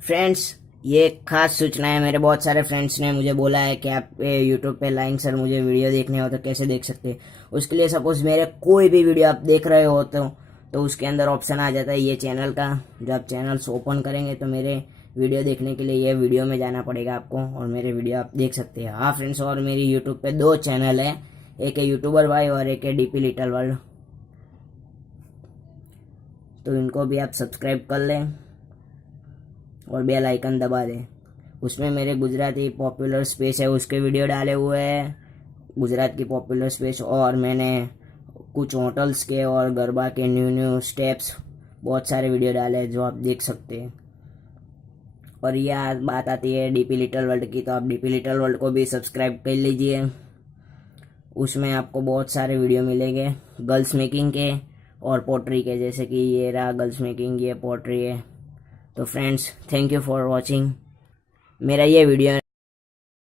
Friends, ये एक खास सूचना है। मेरे बहुत सारे फ्रेंड्स ने मुझे बोला है कि आप यूट्यूब पे लाइन सर मुझे वीडियो देखने हो तो कैसे देख सकते हैं। उसके लिए सपोज मेरे कोई भी वीडियो आप देख रहे हो तो उसके अंदर ऑप्शन आ जाता है ये चैनल का। जब आप चैनल्स ओपन करेंगे तो मेरे वीडियो देखने के लिए ये वीडियो में जाना पड़ेगा आपको और मेरे वीडियो आप देख सकते हैं। हाँ फ्रेंड्स, और मेरी यूट्यूब पे 2 चैनल है, एक है यूट्यूबर भाई और एक है डीपी लिटिल वर्ल्ड। तो इनको भी आप सब्सक्राइब कर लें और बेल आइकन दबा दें। उसमें मेरे गुजराती पॉपुलर स्पेस है, उसके वीडियो डाले हुए हैं, गुजरात की पॉपुलर स्पेस। और मैंने कुछ होटल्स के और गरबा के न्यू न्यू स्टेप्स बहुत सारे वीडियो डाले हैं जो आप देख सकते हैं। और यह बात आती है डीपी लिटिल वर्ल्ड की, तो आप डीपी लिटिल वर्ल्ड को भी सब्सक्राइब कर लीजिए। उसमें आपको बहुत सारे वीडियो मिलेंगे गर्ल्स मेकिंग के और पोट्री के, जैसे कि ये रहा गर्ल्स मेकिंग, ये पोट्री है। तो friends, thank you for watching. मेरा ये वीडियो